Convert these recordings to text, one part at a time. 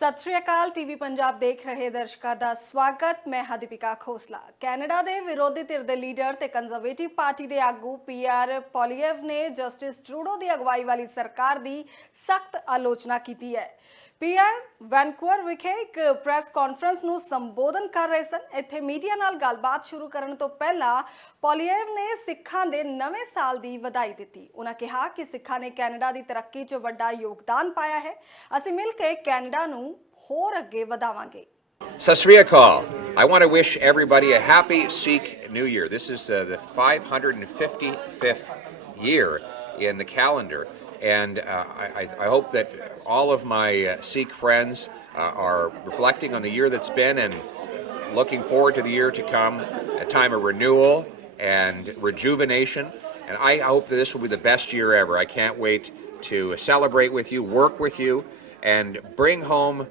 सत श्री अकाल टीवी पंजाब देख रहे दर्शकों का स्वागत। मैं हाँ दीपिका खोसला। कैनेडा के विरोधी धिर के लीडर ते कंजरवेटिव पार्टी के आगू पीयर पॉलीएव ने जस्टिस ट्रूडो की अगवाई वाली सरकार की सख्त आलोचना की है। पीयर वैनकूवर विखे एक प्रैस कॉन्फ्रेंस ਨੂੰ संबोधन कर रहे सन। इत्थे मीडिया नाल गलबात शुरू करन तो पहला पॉलीएव ने सिखां दे नवे साल की वधाई दी। उन्होंने कहा कि सिखां ने कैनेडा की तरक्की च वड्डा योगदान पाया है। असीं मिल के कैनेडा नूं होर अगे वधावांगे। Sat Sri Akal. I want to wish everybody a happy Sikh New Year. This is the 555th year in the calendar. And I hope that all of my Sikh friends are reflecting on the year that's been and looking forward to the year to come, a time of renewal and rejuvenation. And I hope that this will be the best year ever. I can't wait to celebrate with you, work with you, and bring home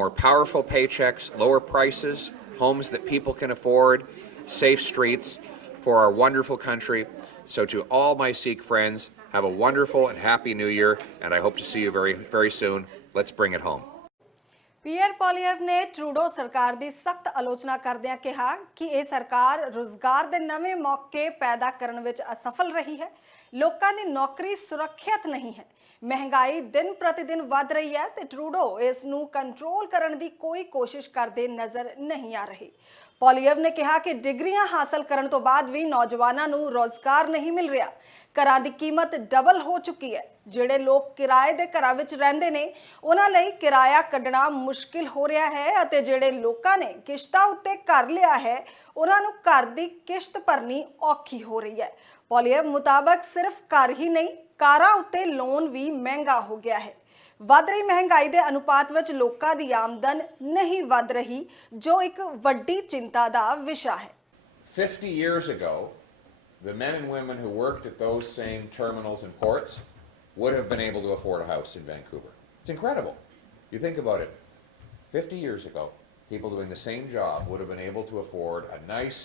more powerful paychecks, lower prices, homes that people can afford, safe streets for our wonderful country. So to all my Sikh friends, have a wonderful and happy New Year, and I hope to see you very, very soon. Let's bring it home. Pierre Poilievre ने Trudeau सरकार की सख्त आलोचना करदियां कहा कि यह सरकार रोजगार के नवे मौके पैदा करने में असफल रही है। लोगों की नौकरी सुरक्षित नहीं है। महंगाई दिन प्रतिदिन वध रही है तो ट्रूडो इसनूं कंट्रोल करने की कोई कोशिश करते नजर नहीं आ रही। पॉलीएव ने कहा कि डिग्रियां हासिल करने तो बाद भी नौजवानों नूं रोजगार नहीं मिल रहा। घरां दी कीमत डबल हो चुकी है। ਜਿਹੜੇ ਲੋਕ ਕਿਰਾਏ ਦੇ ਘਰਾਂ ਵਿੱਚ ਰਹਿੰਦੇ ਨੇ ਉਹਨਾਂ ਲਈ ਕਿਰਾਇਆ ਕੱਢਣਾ ਮੁਸ਼ਕਿਲ ਹੋ ਰਿਹਾ ਹੈ ਅਤੇ ਜਿਹੜੇ ਲੋਕਾਂ ਨੇ ਕਿਸ਼ਤਾਂ ਉੱਤੇ ਘਰ ਲਿਆ ਹੈ ਉਹਨਾਂ ਨੂੰ ਘਰ ਦੀ ਕਿਸ਼ਤ ਭਰਨੀ ਔਖੀ ਹੋ ਰਹੀ ਹੈ। ਪੋਲੀਐਵ ਮੁਤਾਬਕ ਸਿਰਫ ਘਰ ਹੀ ਨਹੀਂ ਕਾਰਾਂ ਉੱਤੇ ਲੋਨ ਵੀ ਮਹਿੰਗਾ ਹੋ ਗਿਆ ਹੈ। ਵੱਧ ਰਹੀ ਮਹਿੰਗਾਈ ਦੇ ਅਨੁਪਾਤ ਵਿੱਚ ਲੋਕਾਂ ਦੀ ਆਮਦਨ ਨਹੀਂ ਵੱਧ ਰਹੀ ਜੋ ਇੱਕ ਵੱਡੀ ਚਿੰਤਾ ਦਾ ਵਿਸ਼ਾ ਹੈ। 50 years ago, the men and women who worked at those same terminals and ports would have been able to afford a house in Vancouver. It's incredible. You think about it. 50 years ago, people doing the same job would have been able to afford a nice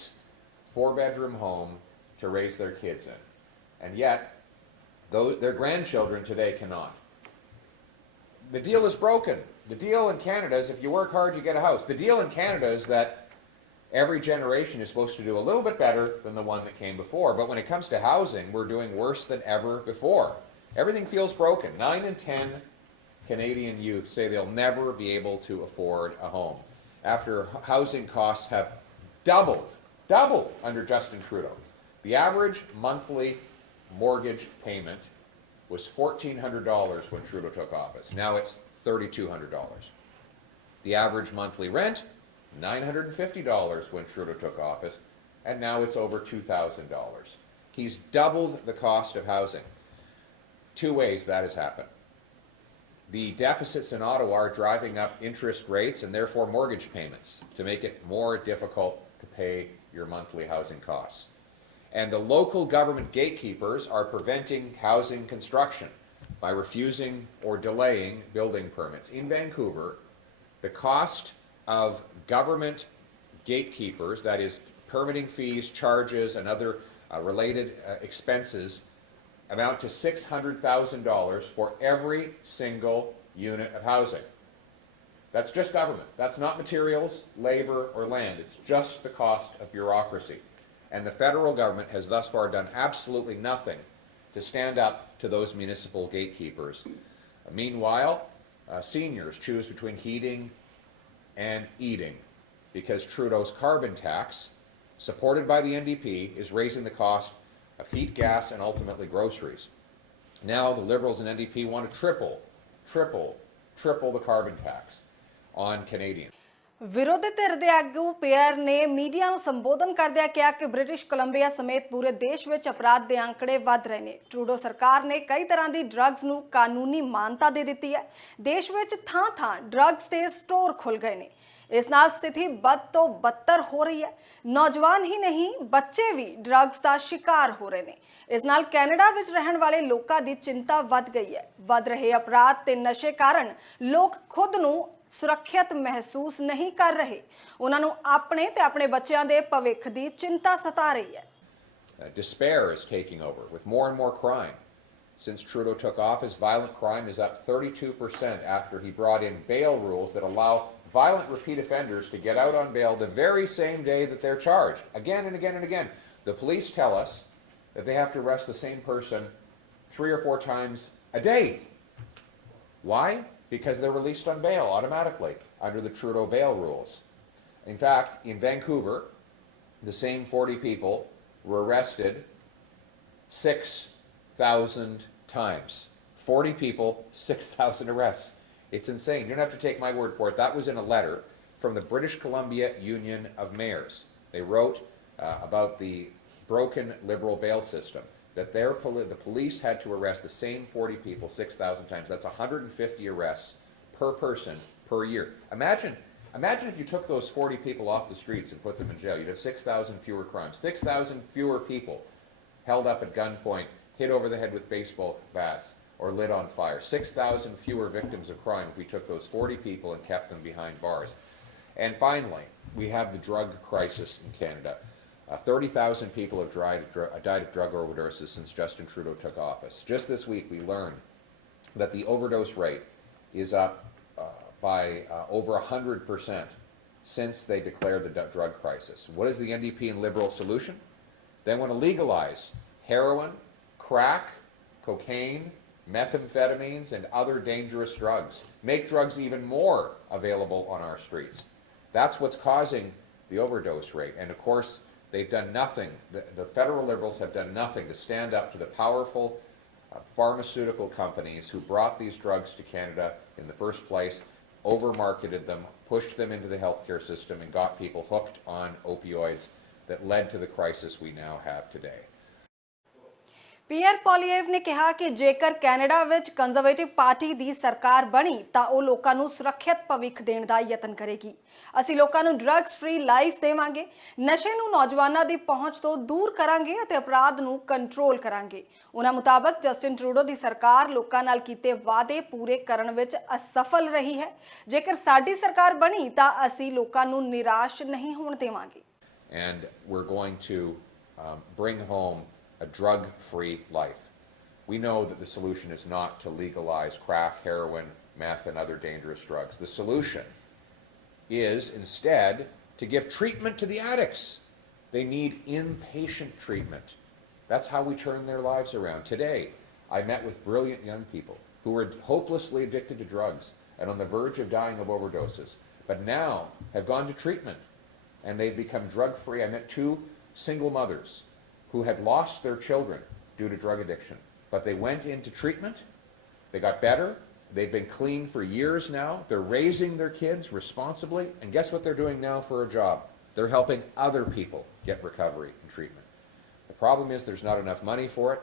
4-bedroom home to raise their kids in. And yet, their grandchildren today cannot. The deal is broken. The deal in Canada is if you work hard, you get a house. The deal in Canada is that every generation is supposed to do a little bit better than the one that came before. But when it comes to housing, we're doing worse than ever before. Everything feels broken. 9 in 10 Canadian youth say they'll never be able to afford a home after housing costs have doubled under Justin Trudeau. The average monthly mortgage payment was $1,400 when Trudeau took office. Now it's $3,200. The average monthly rent, $950 when Trudeau took office, and now it's over $2,000. He's doubled the cost of housing. Two ways that has happened. The deficits in Ottawa are driving up interest rates and therefore mortgage payments to make it more difficult to pay your monthly housing costs. And the local government gatekeepers are preventing housing construction by refusing or delaying building permits. In Vancouver, the cost of government gatekeepers, that is permitting fees, charges, and other related expenses, amount to $600,000 for every single unit of housing. That's just government. That's not materials, labor, or land. It's just the cost of bureaucracy. And the federal government has thus far done absolutely nothing to stand up to those municipal gatekeepers. Meanwhile, seniors choose between heating and eating because Trudeau's carbon tax, supported by the NDP, is raising the cost of heat, gas, and ultimately groceries. Now the Liberals and NDP want to triple the carbon tax on Canadians. विरोधी धिर दे आगू peer ने media ਨੂੰ ਸੰਬੋਧਨ ਕਰਦਿਆਂ ਕਿਹਾ ਕਿ British Columbia ਸਮੇਤ ਪੂਰੇ ਦੇਸ਼ ਵਿੱਚ ਅਪਰਾਧ ਦੇ ਅੰਕੜੇ ਵੱਧ ਰਹੇ ਨੇ। ਟਰੂਡੋ ਸਰਕਾਰ ਨੇ ਕਈ ਤਰ੍ਹਾਂ ਦੀ ਡਰੱਗਸ ਨੂੰ ਕਾਨੂੰਨੀ ਮਾਨਤਾ ਦੇ ਦਿੱਤੀ ਹੈ। ਦੇਸ਼ ਵਿੱਚ ਥਾਂ-ਥਾਂ ਡਰੱਗਸ ਦੇ ਸਟੋਰ ਖੁੱਲ ਗਏ ਨੇ। इस नाल स्थिति बद तो बदतर हो रही है। नौजवान ही नहीं बच्चे भी ड्रग्स का शिकार हो रहे हैं। इस नाल कैनेडा विच रहने वाले लोगों की चिंता वध गई है। वध रहे अपराध ते नशे कारण लोग खुद नूं सुरक्षित महसूस नहीं कर रहे। उन्हां नूं अपने ते अपने बच्चों के भविख की चिंता सता रही है। Despair is taking over with more and more crime. since Trudeau took office. Violent crime is up 32% after he brought in bail rules that allow violent repeat offenders to get out on bail the very same day that they're charged, again and again and again. The police tell us that they have to arrest the same person 3 or 4 times a day. Why? Because they're released on bail automatically under the Trudeau bail rules. In fact, in Vancouver, the same 40 people were arrested 6,000 times. 40 people, 6,000 arrests. It's insane. You don't have to take my word for it. That was in a letter from the British Columbia Union of Mayors. They wrote about the broken Liberal bail system, that the police had to arrest the same 40 people 6,000 times. That's 150 arrests per person per year. Imagine if you took those 40 people off the streets and put them in jail. You'd have 6,000 fewer crimes, 6,000 fewer people held up at gunpoint, hit over the head with baseball bats, or lit on fire. 6,000 fewer victims of crime if we took those 40 people and kept them behind bars. And finally, we have the drug crisis in Canada. 30,000 people have died of drug overdoses since Justin Trudeau took office. Just this week, we learned that the overdose rate is up by over 100% since they declared the drug crisis. What is the NDP and Liberal solution? They want to legalize heroin, crack, cocaine, methamphetamines, and other dangerous drugs. Make drugs even more available on our streets. That's what's causing the overdose rate. And of course, they've done nothing. The federal Liberals have done nothing to stand up to the powerful pharmaceutical companies who brought these drugs to Canada in the first place, over-marketed them, pushed them into the healthcare system, and got people hooked on opioids that led to the crisis we now have today. Pierre Poilievre ਨੇ ਕਿਹਾ ਕਿ ਜੇਕਰ Canada ਵਿੱਚ conservative party ਦੀ ਸਰਕਾਰ ਬਣੀ ਤਾਂ ਉਹ ਲੋਕਾਂ ਨੂੰ ਸੁਰੱਖਿਅਤ ਭਵਿੱਖ ਦੇਣ ਦਾ ਯਤਨ ਕਰੇਗੀ। ਅਸੀਂ ਲੋਕਾਂ ਨੂੰ ਡਰੱਗਸ ਫ੍ਰੀ ਲਾਈਫ ਦੇਵਾਂਗੇ, ਨਸ਼ੇ ਨੂੰ ਨੌਜਵਾਨਾਂ ਦੀ ਪਹੁੰਚ ਤੋਂ ਦੂਰ ਕਰਾਂਗੇ ਅਤੇ ਅਪਰਾਧ ਨੂੰ ਕੰਟਰੋਲ ਕਰਾਂਗੇ। ਉਹਨਾਂ ਮੁਤਾਬਕ ਜਸਟਿਨ ਟਰੂਡੋ ਦੀ ਸਰਕਾਰ ਲੋਕਾਂ ਨਾਲ ਕੀਤੇ ਵਾਅਦੇ ਪੂਰੇ ਕਰਨ ਵਿੱਚ ਅਸਫਲ ਰਹੀ ਹੈ। ਜੇਕਰ ਸਾਡੀ ਸਰਕਾਰ ਬਣੀ ਤਾਂ ਅਸੀਂ ਲੋਕਾਂ ਨੂੰ ਨਿਰਾਸ਼ ਨਹੀਂ ਹੋਣ ਦੇਵਾਂਗੇ। And we're going to bring home a drug-free life. We know that the solution is not to legalize crack, heroin, meth, and other dangerous drugs. The solution is instead to give treatment to the addicts. They need inpatient treatment. That's how we turn their lives around. Today, I met with brilliant young people who were hopelessly addicted to drugs and on the verge of dying of overdoses, but now have gone to treatment and they've become drug-free. I met 2 single mothers who had lost their children due to drug addiction, but they went into treatment, they got better, they've been clean for years now, they're raising their kids responsibly, and guess what they're doing now for a job? They're helping other people get recovery and treatment. The problem is there's not enough money for it,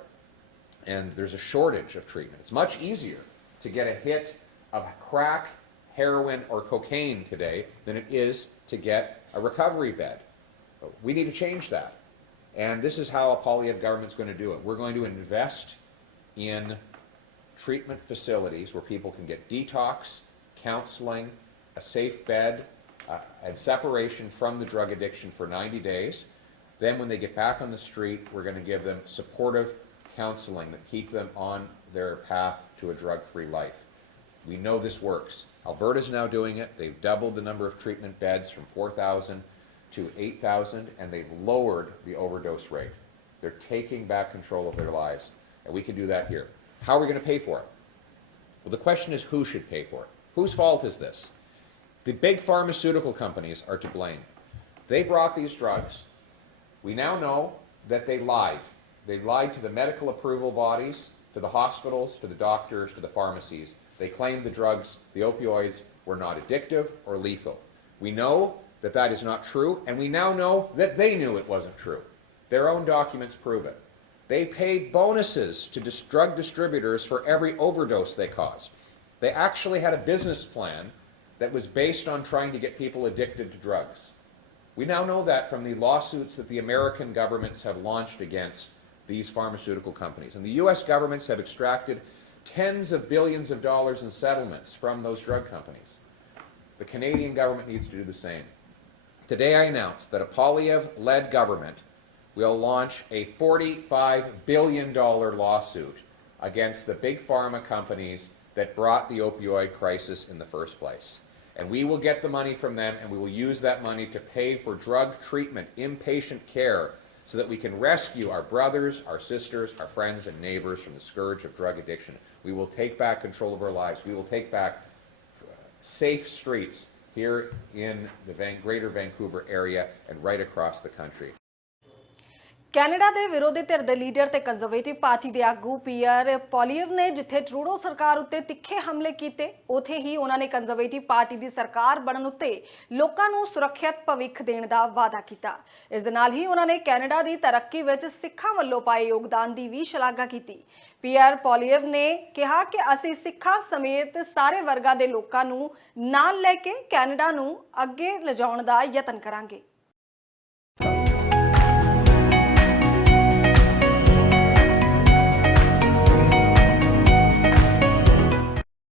and there's a shortage of treatment. It's much easier to get a hit of crack, heroin, or cocaine today than it is to get a recovery bed. We need to change that. And this is how a Poilievre government's going to do it. We're going to invest in treatment facilities where people can get detox, counseling, a safe bed, and separation from the drug addiction for 90 days. Then when they get back on the street, we're going to give them supportive counseling that keep them on their path to a drug-free life. We know this works. Alberta's now doing it. They've doubled the number of treatment beds from 4,000 to 8,000, and they've lowered the overdose rate. They're taking back control of their lives, and we can do that here. How are we going to pay for it? Well, the question is who should pay for it? Whose fault is this? The big pharmaceutical companies are to blame. They brought these drugs. We now know that they lied. They lied to the medical approval bodies, to the hospitals, to the doctors, to the pharmacies. They claimed the drugs, the opioids, were not addictive or lethal. We know that that is not true, and we now know that they knew it wasn't true. Their own documents prove it. They paid bonuses to drug distributors for every overdose they caused. They actually had a business plan that was based on trying to get people addicted to drugs. We now know that from the lawsuits that the American governments have launched against these pharmaceutical companies. And the US governments have extracted tens of billions of dollars in settlements from those drug companies. The Canadian government needs to do the same. Today I announced that a Poilievre-led government will launch a $45 billion lawsuit against the big pharma companies that brought the opioid crisis in the first place. And we will get the money from them, and we will use that money to pay for drug treatment, inpatient care, so that we can rescue our brothers, our sisters, our friends and neighbors from the scourge of drug addiction. We will take back control of our lives. We will take back safe streets here in the greater Vancouver area and right across the country. Canada ਦੇ ਵਿਰੋਧੀ ਧਿਰ ਦੇ leader ਤੇ conservative party ਦੇ ਆਗੂ peer Poilievre ਨੇ ਜਿੱਥੇ Trudeau ਸਰਕਾਰ ਉੱਤੇ ਤਿੱਖੇ ਹਮਲੇ ਕੀਤੇ, ਉੱਥੇ ਹੀ ਉਹਨਾਂ ਨੇ ਕੰਜ਼ਰਵੇਟਿਵ ਪਾਰਟੀ ਦੀ ਸਰਕਾਰ ਬਣਨ ਉੱਤੇ ਲੋਕਾਂ ਨੂੰ ਸੁਰੱਖਿਅਤ ਭਵਿੱਖ ਦੇਣ ਦਾ ਵਾਅਦਾ ਕੀਤਾ। ਇਸ ਦੇ ਨਾਲ ਹੀ ਉਹਨਾਂ ਨੇ ਕੈਨੇਡਾ ਦੀ ਤਰੱਕੀ ਵਿੱਚ ਸਿੱਖਾਂ ਵੱਲੋਂ ਪਾਏ ਯੋਗਦਾਨ ਦੀ ਵੀ ਸ਼ਲਾਘਾ ਕੀਤੀ। ਪੀਅਰ ਪੋਲੀਵਰ ਨੇ ਕਿਹਾ ਕਿ ਅਸੀਂ ਸਿੱਖਾਂ ਸਮੇਤ ਸਾਰੇ ਵਰਗਾਂ ਦੇ ਲੋਕਾਂ ਨੂੰ ਨਾਲ ਲੈ ਕੇ ਕੈਨੇਡਾ ਨੂੰ ਅੱਗੇ ਲਿਜਾਉਣ ਦਾ ਯਤਨ ਕਰਾਂਗੇ।